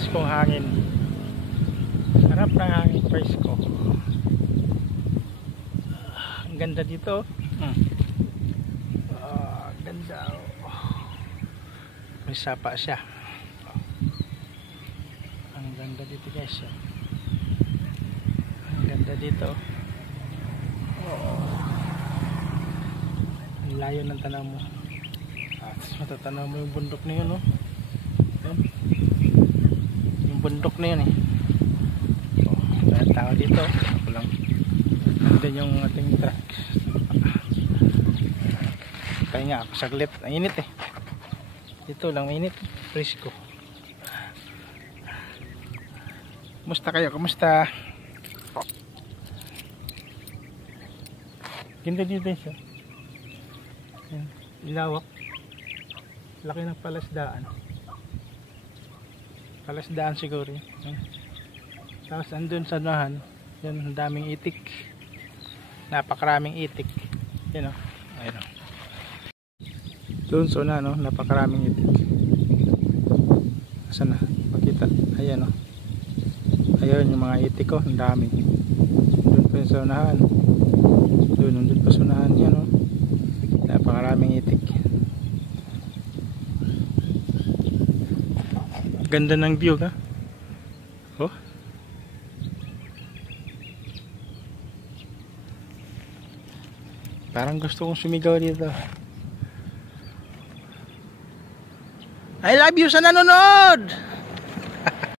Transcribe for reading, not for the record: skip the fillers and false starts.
preskong hangin. Sarap ng hangin, presko. Ang ganda dito. Ganda. May sapa siya. Ang ganda dito guys. Ang ganda dito. Ang layo ng tanaw mo. Matatanaw mo yung bundok na yun, no? Yung bundok na yun eh. May tao dito. Ako lang. Nandun yung ating truck. Kaya nga ako saglit. Ang init eh. Dito lang mainit. Presko. Kumusta kayo? Kumusta? Ganda dito siya. Ilawak. Laki ng palasdaan. Palasdaan siguro yun. Tapos andun sa nahan, yun, ang daming itik. Napakaraming itik. Yun o. Ayun o. Doon sa una, no? Napakaraming itik. Asan na? Pakita. Ayan o. Ayun yung mga itik ko. Ang dami. Doon pa yung sa unahan. Doon pa sa unahan. Yan o. Napakaraming itik. Ganda ng view ka. Oh. Parang gusto kong sumigaw dito. I love you sa nanonood.